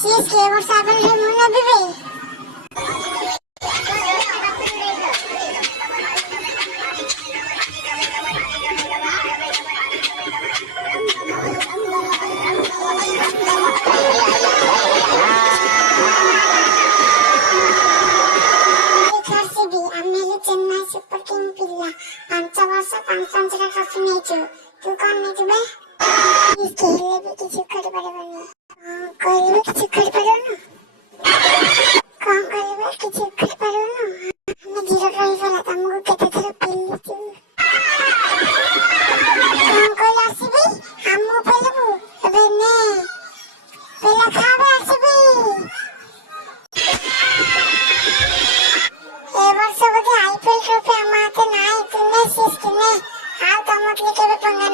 ସିଏ ବର୍ଷ ଆଗରୁ ମୁଁ ନେବି ବେ। चेन्नई सुपर किंग पिल्ला 5 वर्ष 5 ट्रॉफी नेचु तू कौन नेचु बे खेले भी किसी कर परबनी कहले किसी कर परनो कौन कहले किसी कर परनो हमें जीरो रही वाला तुमको केते थर पिल्ली कौन कहले आसीबी हमो पेलबू अबे ने पेला खाबे आसीबी आईपीएल ट्रॉफी हमारे नाई तुमने सिस्टम में हां तो मतलब के पंगा